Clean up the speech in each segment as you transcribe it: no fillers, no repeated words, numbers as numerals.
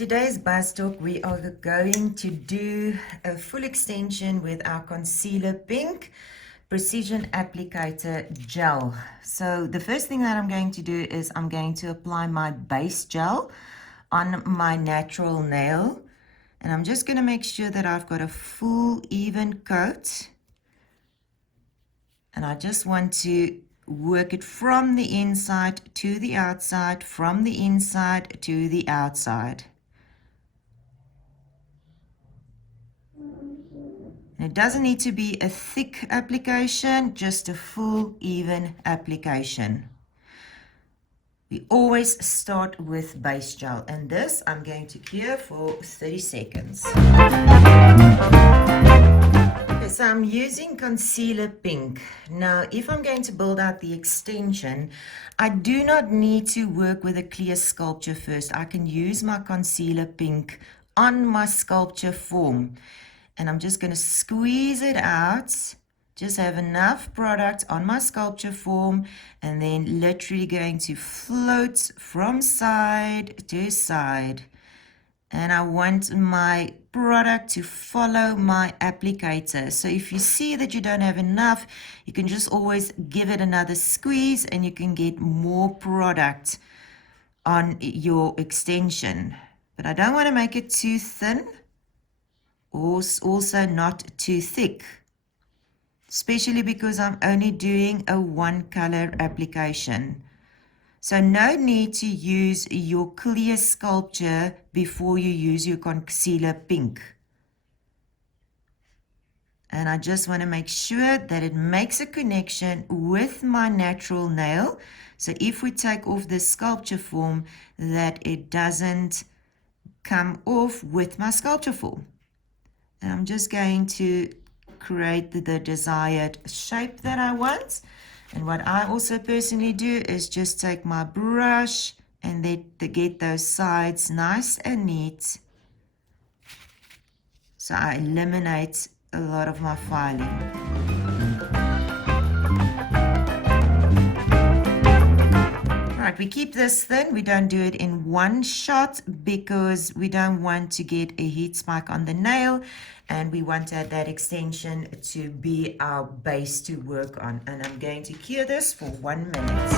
today's Buzz Talk, we are going to do a full extension with our Concealer Pink Precision Applicator Gel. So the first thing that I'm going to do is I'm going to apply my base gel on my natural nail. And I'm just going to make sure that I've got a full even coat. And I just want to work it from the inside to the outside, from the inside to the outside. And it doesn't need to be a thick application, just a full even application. We always start with base gel, and this I'm going to cure for 30 seconds. Okay, so I'm using Concealer Pink. Now, if I'm going to build out the extension, I do not need to work with a clear sculpture first. I can use my Concealer Pink on my sculpture form. And I'm just going to squeeze it out. Just have enough product on my sculpture form, and then literally going to float from side to side. And I want my product to follow my applicator. So if you see that you don't have enough, you can just always give it another squeeze and you can get more product on your extension. But I don't want to make it too thin, or also not too thick, especially because I'm only doing a one color application. So no need to use your clear sculpture before you use your Concealer Pink. And I just want to make sure that it makes a connection with my natural nail. So if we take off the sculpture form, that it doesn't come off with my sculpture form. And I'm just going to create the desired shape that I want. And what I also personally do is just take my brush and then to get those sides nice and neat. So I eliminate a lot of my filing. Right, we keep this thin. We don't do it in one shot because we don't want to get a heat spike on the nail, and we want that extension to be our base to work on. And I'm going to cure this for 1 minute.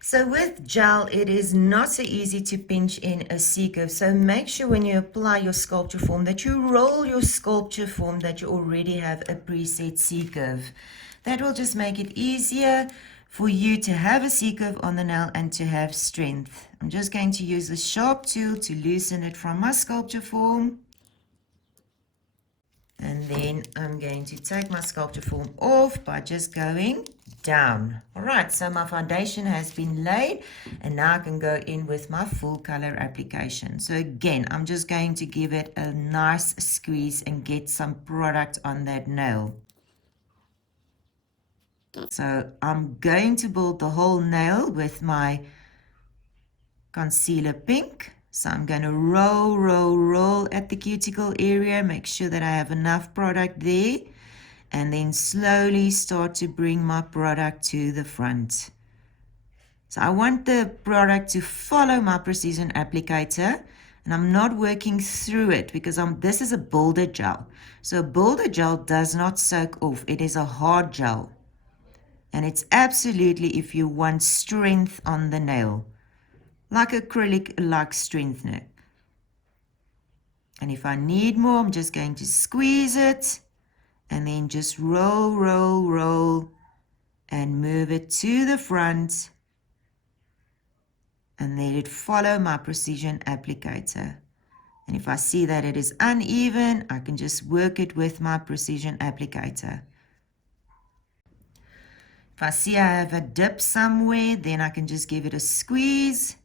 So with gel, it is not so easy to pinch in a C-curve. So make sure when you apply your sculpture form that you roll your sculpture form, that you already have a preset C-curve. That will just make it easier for you to have a C-curve on the nail and to have strength. I'm just going to use the sharp tool to loosen it from my sculpture form. And then I'm going to take my sculpture form off by just going down. All right, so my foundation has been laid, and now I can go in with my full color application. So again, I'm just going to give it a nice squeeze and get some product on that nail. So I'm going to build the whole nail with my Concealer Pink. So I'm going to roll at the cuticle area, make sure that I have enough product there, and then slowly start to bring my product to the front. So I want the product to follow my precision applicator, and I'm not working through it because this is a builder gel. So a builder gel does not soak off. It is a hard gel. And it's absolutely if you want strength on the nail, like acrylic, like strengthener. And if I need more, I'm just going to squeeze it and then just roll and move it to the front and let it follow my precision applicator. And if I see that it is uneven, I can just work it with my precision applicator. If I see I have a dip somewhere, then I can just give it a squeeze.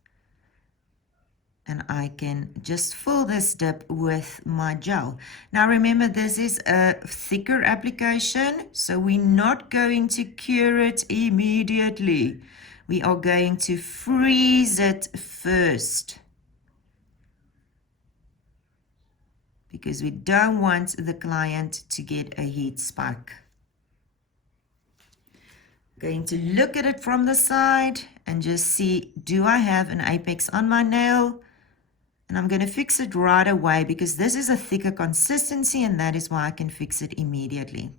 And I can just fill this dip with my gel. Now remember, this is a thicker application, so we're not going to cure it immediately. We are going to freeze it first, because we don't want the client to get a heat spike. Going to look at it from the side and just see, do I have an apex on my nail? And I'm going to fix it right away because this is a thicker consistency, and that is why I can fix it immediately.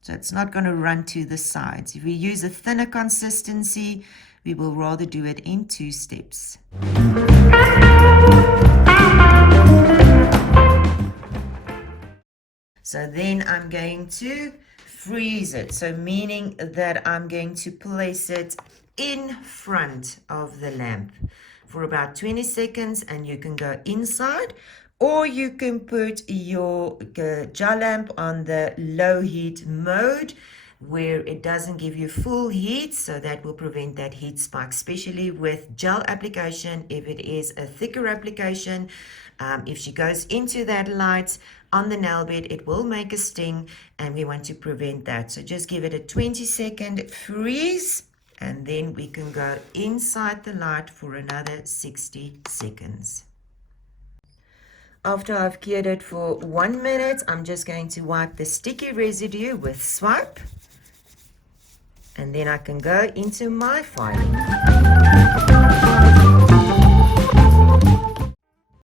So it's not going to run to the sides. If we use a thinner consistency, we will rather do it in 2 steps. So then I'm going to freeze it. So meaning that I'm going to place it in front of the lamp for about 20 seconds, and you can go inside, or you can put your gel lamp on the low heat mode where it doesn't give you full heat, so that will prevent that heat spike, especially with gel application. If it is a thicker application, if she goes into that light on the nail bed, it will make a sting, and we want to prevent that. So just give it a 20-second freeze, and then we can go inside the light for another 60 seconds. After I've cured it for 1 minute, I'm just going to wipe the sticky residue with soap, and then I can go into my filing.